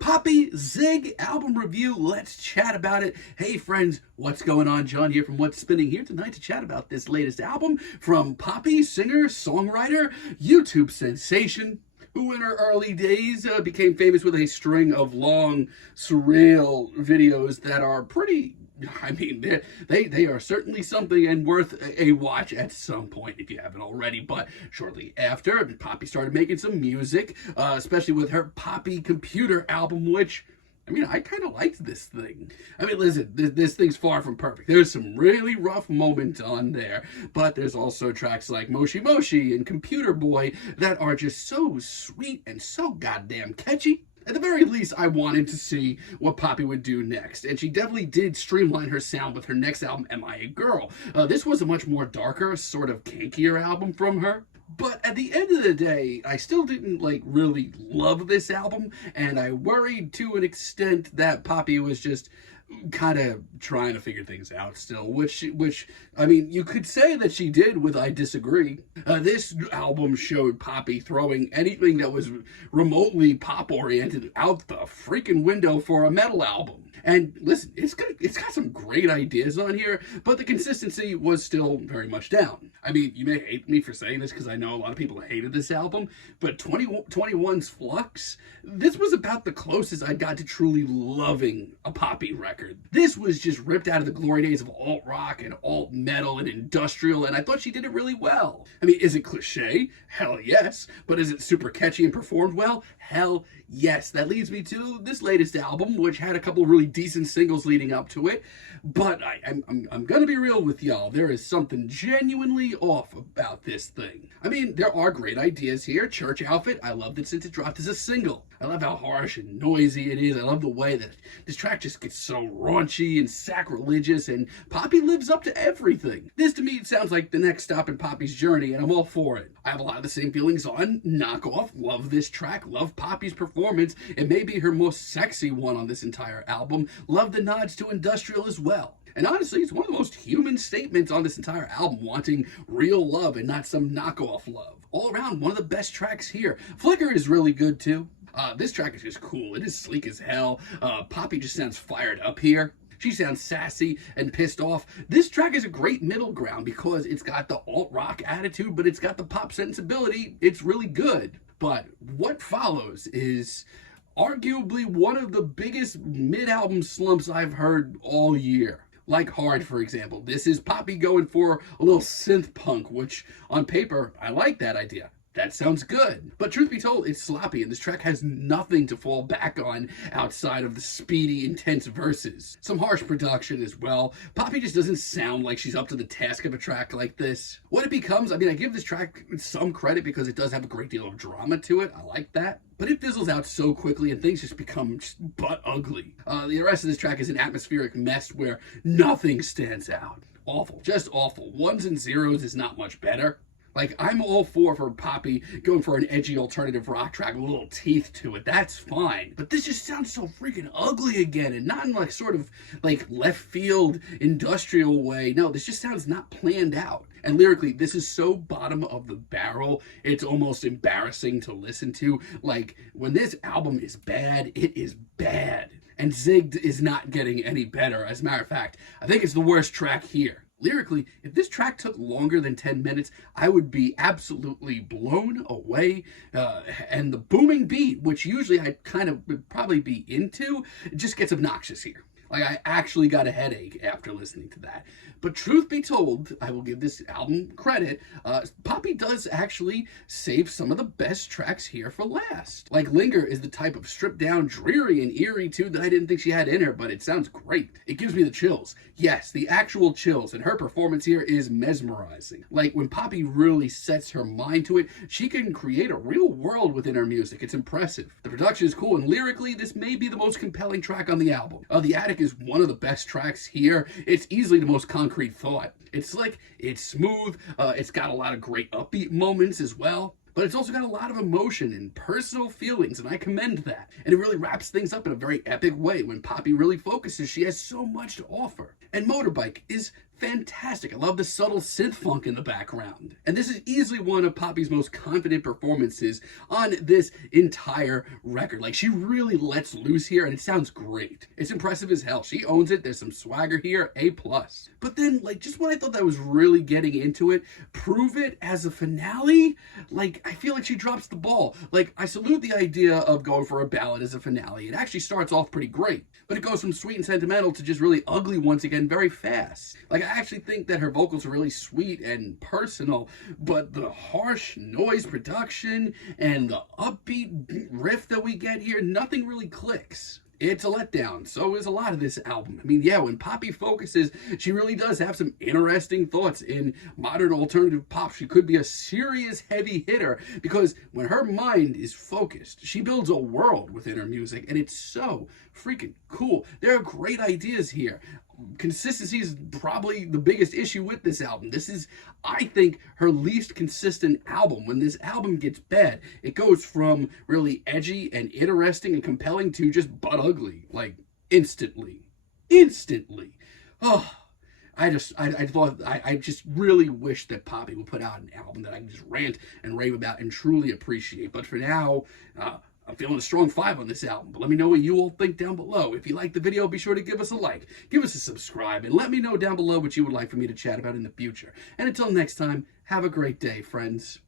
Poppy Zig album review. Let's chat about it. Hey friends, what's going on? John here from What's Spinning here tonight to chat about this latest album from Poppy, singer, songwriter, YouTube sensation, who in her early days became famous with a string of long, surreal videos that are pretty, I mean, they are certainly something and worth a watch at some point if you haven't already. But shortly after, Poppy started making some music, especially with her Poppy Computer album, which, I mean, I kind of liked this thing. I mean, listen, this thing's far from perfect. There's some really rough moments on there, but there's also tracks like Moshi Moshi and Computer Boy that are just so sweet and so goddamn catchy. At the very least, I wanted to see what Poppy would do next, and she definitely did streamline her sound with her next album, Am I a Girl? This was a much more darker, sort of kinkier album from her. But at the end of the day, I still didn't really love this album, and I worried to an extent that Poppy was just kind of trying to figure things out still, which I mean, you could say that she did with I Disagree. This album showed Poppy throwing anything that was remotely pop-oriented out the freaking window for a metal album. And listen, it's got some great ideas on here, but the consistency was still very much down. I mean, you may hate me for saying this because I know a lot of people hated this album, but 2021's Flux, this was about the closest I got to truly loving a Poppy record. This was just ripped out of the glory days of alt rock and alt metal and industrial, and I thought she did it really well. I mean, is it cliche? Hell yes. But is it super catchy and performed well? Hell yes. That leads me to this latest album, which had a couple of really decent singles leading up to it. But I'm gonna be real with y'all. There is something genuinely off about this thing. I mean, there are great ideas here. Church Outfit, I love that since it dropped as a single. I love how harsh and noisy it is. I love the way that this track just gets so raunchy and sacrilegious, and Poppy lives up to everything. This to me, it sounds like the next stop in Poppy's journey, and I'm all for it. I have a lot of the same feelings on Knockoff. Love this track. Love Poppy's performance. It may be her most sexy one on this entire album. Love the nods to industrial as well. And honestly, it's one of the most human statements on this entire album, wanting real love and not some knockoff love. All around, one of the best tracks here. Flicker is really good too. This track is just cool. It is sleek as hell. Poppy just sounds fired up here. She sounds sassy and pissed off. This track is a great middle ground because it's got the alt-rock attitude, but it's got the pop sensibility. It's really good. But what follows is arguably one of the biggest mid-album slumps I've heard all year. Like Hard, for example. This is Poppy going for a little synth punk, which on paper, I like that idea. That sounds good. But truth be told, it's sloppy, and this track has nothing to fall back on outside of the speedy, intense verses. Some harsh production as well. Poppy just doesn't sound like she's up to the task of a track like this. What it becomes, I mean, I give this track some credit because it does have a great deal of drama to it. I like that. But it fizzles out so quickly and things just become butt ugly. The rest of this track is an atmospheric mess where nothing stands out. Awful, just awful. Ones and zeros is not much better. Like, I'm all for Poppy going for an edgy alternative rock track with a little teeth to it. That's fine. But this just sounds so freaking ugly again, and not in sort of left field industrial way. No, this just sounds not planned out. And lyrically, this is so bottom of the barrel, it's almost embarrassing to listen to. Like, when this album is bad, it is bad. And Zig is not getting any better. As a matter of fact, I think it's the worst track here. Lyrically, if this track took longer than 10 minutes, I would be absolutely blown away. And the booming beat, which usually I kind of would probably be into, just gets obnoxious here. Like, I actually got a headache after listening to that. But truth be told, I will give this album credit. Poppy does actually save some of the best tracks here for last. Like, Linger is the type of stripped down, dreary, and eerie tune that I didn't think she had in her, but it sounds great. It gives me the chills. Yes, the actual chills, and her performance here is mesmerizing. Like, when Poppy really sets her mind to it, she can create a real world within her music. It's impressive. The production is cool, and lyrically, this may be the most compelling track on the album. The Attic is one of the best tracks here. It's easily the most concrete thought. It's slick, it's smooth, it's got a lot of great upbeat moments as well. But it's also got a lot of emotion and personal feelings, and I commend that. And it really wraps things up in a very epic way. When Poppy really focuses, she has so much to offer. And Motorbike is fantastic. I love the subtle synth funk in the background. And this is easily one of Poppy's most confident performances on this entire record. Like, she really lets loose here, and it sounds great. It's impressive as hell. She owns it. There's some swagger here, A+. But then, like, just when I thought that was really getting into it, Prove It as a finale, like, I feel like she drops the ball. Like, I salute the idea of going for a ballad as a finale. It actually starts off pretty great, but it goes from sweet and sentimental to just really ugly once again very fast. Like, I actually think that her vocals are really sweet and personal, but the harsh noise production and the upbeat riff that we get here, nothing really clicks. It's a letdown. So is a lot of this album. I mean, yeah, when Poppy focuses, she really does have some interesting thoughts in modern alternative pop. She could be a serious heavy hitter because when her mind is focused, she builds a world within her music, and it's so freaking cool. There are great ideas here. Consistency is probably the biggest issue with this album. This is, I think, her least consistent album. When this album gets bad, it goes from really edgy and interesting and compelling to just butt ugly, like instantly. Oh, I just really wish that Poppy would put out an album that I can just rant and rave about and truly appreciate. But for now, I'm feeling a strong 5 on this album, but let me know what you all think down below. If you liked the video, be sure to give us a like, give us a subscribe, and let me know down below what you would like for me to chat about in the future. And until next time, have a great day, friends.